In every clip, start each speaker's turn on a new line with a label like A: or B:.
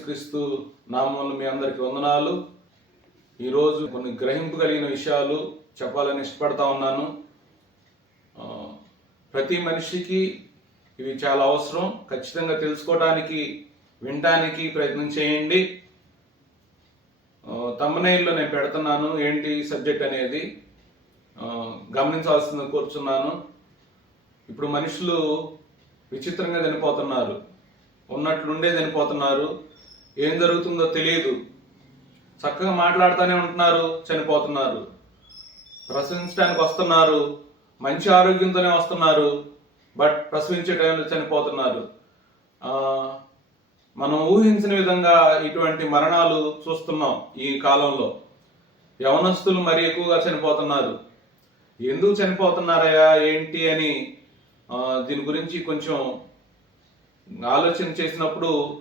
A: క్రీస్తు నామములు మీ అందరికి వందనాలు. ఈరోజు కొన్ని గ్రహింపు కలిగిన విషయాలు చెప్పాలని ఇష్టపడతా ఉన్నాను. ప్రతి మనిషికి ఇవి చాలా అవసరం. ఖచ్చితంగా తెలుసుకోవడానికి వినటానికి ప్రయత్నం చేయండి. తమ్మనైల్లో నేను పెడుతున్నాను. ఏంటి సబ్జెక్ట్ అనేది? గమనించాల్సింది కూర్చున్నాను. ఇప్పుడు మనుషులు విచిత్రంగా చనిపోతున్నారు. ఉన్నట్లుండే చనిపోతున్నారు. ఏం జరుగుతుందో తెలియదు. చక్కగా మాట్లాడుతూనే ఉంటున్నారు చనిపోతున్నారు. ప్రసవించడానికి వస్తున్నారు మంచి ఆరోగ్యంతోనే వస్తున్నారు బట్ ప్రసవించే టైంలో చనిపోతున్నారు. మనం ఊహించిన విధంగా ఇటువంటి మరణాలు చూస్తున్నాం ఈ కాలంలో. యవనస్తులు మరి ఎక్కువగా చనిపోతున్నారు. ఎందుకు చనిపోతున్నారయ్యా ఏంటి అని దీని గురించి కొంచెం ఆలోచన చేసినప్పుడు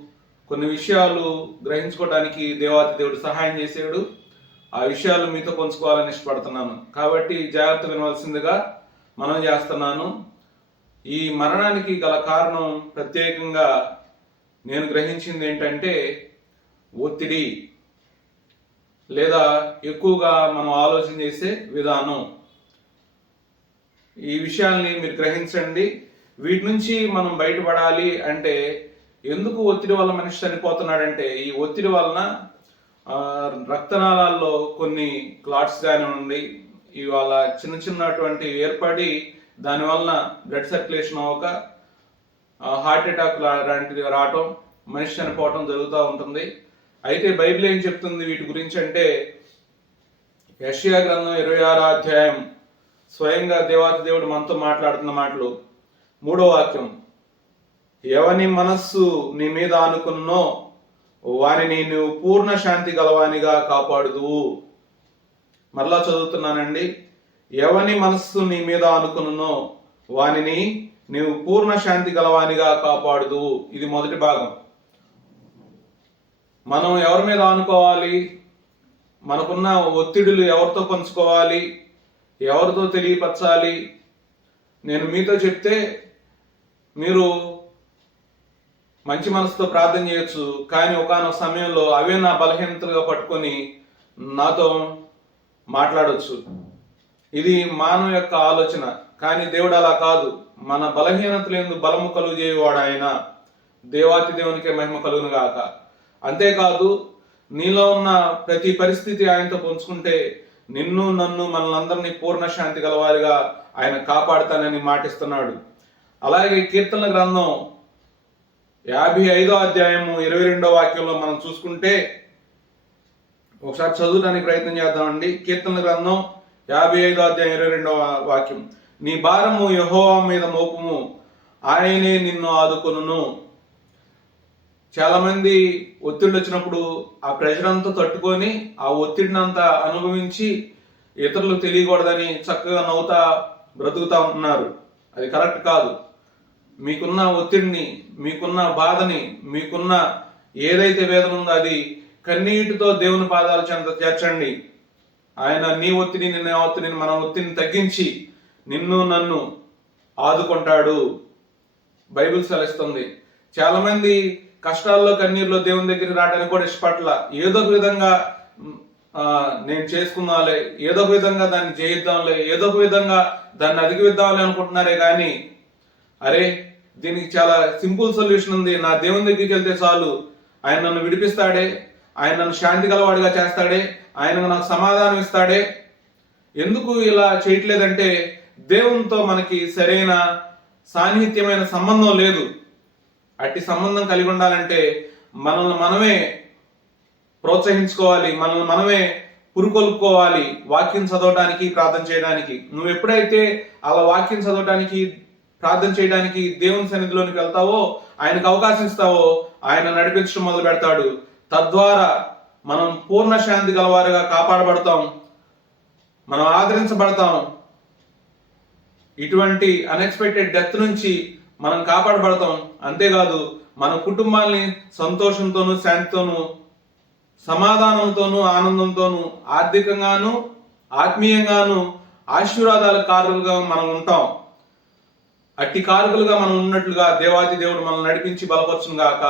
A: కొన్ని విషయాలు గ్రహించుకోవడానికి దేవాతి దేవుడు సహాయం చేసాడు ఆ విషయాలు మీతో పంచుకోవాలని ఇష్టపడుతున్నాను. కాబట్టి జాగ్రత్త వినవలసిందిగా మనం చేస్తున్నాను. ఈ మరణానికి గల కారణం ప్రత్యేకంగా నేను గ్రహించింది ఏంటంటే ఒత్తిడి లేదా ఎక్కువగా మనం ఆలోచన చేసే విధానం. ఈ విషయాల్ని మీరు గ్రహించండి. వీటి నుంచి మనం బయటపడాలి అంటే ఎందుకు ఒత్తిడి వల్ల మనిషి చనిపోతున్నాడంటే ఈ ఒత్తిడి వలన రక్తనాళాల్లో కొన్ని క్లాట్స్ కానివ్వండి ఇవాళ చిన్న చిన్నటువంటి ఏర్పడి దానివలన బ్లడ్ సర్క్యులేషన్ అవ్వక హార్ట్ అటాక్ లాంటిది రావటం మనిషి చనిపోవటం జరుగుతూ ఉంటుంది. అయితే బైబిల్ ఏం చెప్తుంది వీటి గురించి అంటే యషియా గ్రంథం ఇరవై ఆరో అధ్యాయం స్వయంగా దేవాతి దేవుడు మనతో మాట్లాడుతున్న మాటలు. మూడో వాక్యం. ఎవని మనస్సు నీ మీద ఆనుకున్నో వారిని నువ్వు పూర్ణ శాంతి గలవానిగా కాపాడుదువు. మరలా చదువుతున్నానండి. ఎవని మనస్సు నీ మీద ఆనుకున్నో వానిని నీవు పూర్ణ శాంతి గలవానిగా కాపాడుదువు ఇది మొదటి భాగం. మనం ఎవరి మీద ఆనుకోవాలి? మనకున్న ఒత్తిడులు ఎవరితో పంచుకోవాలి? ఎవరితో తెలియపరచాలి? నేను మీతో చెప్తే మీరు మంచి మనసుతో ప్రార్థన చేయొచ్చు కానీ ఒకనొక సమయంలో అవే నా బలహీనతగా పట్టుకొని నాతో మాట్లాడొచ్చు. ఇది మానవ యొక్క ఆలోచన కానీ దేవుడు అలా కాదు. మన బలహీనతలందు బలము కలుగు చేయవాడు ఆయన. దేవాతి దేవునికే మహిమ కలుగును గాక. అంతేకాదు నీలో ఉన్న ప్రతి పరిస్థితి ఆయనతో పంచుకుంటే నిన్ను నన్ను మనలందరినీ పూర్ణ శాంతి గలవారిగా ఆయన కాపాడుతానని మాటిస్తున్నాడు. అలాగే కీర్తన గ్రంథం యాభై ఐదో అధ్యాయము ఇరవై రెండో వాక్యంలో మనం చూసుకుంటే ఒకసారి చదవడానికి ప్రయత్నం చేద్దామండి. కీర్తన గ్రంథం యాభై ఐదో అధ్యాయం ఇరవై రెండవ వాక్యం. నీ భారము యహోవా మీద మోపము ఆయనే నిన్ను ఆదుకొనును. చాలామంది ఒత్తిడి వచ్చినప్పుడు ఆ ప్రెషర్ అంతా తట్టుకొని ఆ ఒత్తిడిని అంతా అనుభవించి ఇతరులు తెలియకూడదని చక్కగా నవ్వుతా బ్రతుకుతా ఉంటున్నారు అది కరెక్ట్ కాదు. మీకున్న ఒత్తిడిని మీకున్న బాధని మీకున్న ఏదైతే వేదన ఉందో అది కన్నీటితో దేవుని పాదాల చెంత చేర్చండి. ఆయన నీ ఒత్తిడిని నా ఒత్తిడిని మన ఒత్తిడిని తగ్గించి నిన్ను నన్ను ఆదుకుంటాడు. బైబిల్ సెలస్తుంది చాలా మంది కష్టాల్లో కన్నీరులో దేవుని దగ్గరికి రావడానికి కూడా ఇష్టపట్ల ఏదో ఒక విధంగా నేను చేసుకున్నాలే ఏదో ఒక విధంగా దాన్ని చేయిద్దాంలే ఏదో ఒక విధంగా దాన్ని అధిగమిద్దాంలే అనుకుంటున్నారే కానీ అరే దీనికి చాలా సింపుల్ సొల్యూషన్ ఉంది. నా దేవుని దగ్గరికి వెళ్తే చాలు. ఆయన నన్ను విడిపిస్తాడే. ఆయన నన్ను శాంతి గలవాడిగా చేస్తాడే. ఆయన నాకు సమాధానం ఇస్తాడే. ఎందుకు ఇలా చేయట్లేదంటే దేవునితో మనకి సరైన సాన్నిహిత్యమైన సంబంధం లేదు. అట్టి సంబంధం కలిగి ఉండాలంటే మనల్ని మనమే ప్రోత్సహించుకోవాలి. మనల్ని మనమే పురుకొల్పుకోవాలి. వాక్యం చదవడానికి ప్రార్థన చేయడానికి. నువ్వు ఎప్పుడైతే అలా వాక్యం చదవడానికి ప్రార్థన చేయడానికి దేవుని సన్నిధిలోనికి వెళ్తావో ఆయనకు అవకాశం ఇస్తావో ఆయన నడిపించడం మొదలు పెడతాడు. తద్వారా మనం పూర్ణ శాంతి గలవారుగా కాపాడబడతాం మనం ఆదరించబడతాం. ఇటువంటి అన్ఎక్స్పెక్టెడ్ డెత్ నుంచి మనం కాపాడబడతాం. అంతేకాదు మన కుటుంబాల్ని సంతోషంతోనూ శాంతితోనూ సమాధానంతోనూ ఆనందంతోనూ ఆర్థికంగాను ఆత్మీయంగాను ఆశీర్వాదాల కారులుగా మనం ఉంటాం. అట్టి కారకులుగా మనం ఉన్నట్లుగా దేవాది దేవుడు మనల్ని నడిపించి బలపరచును గాక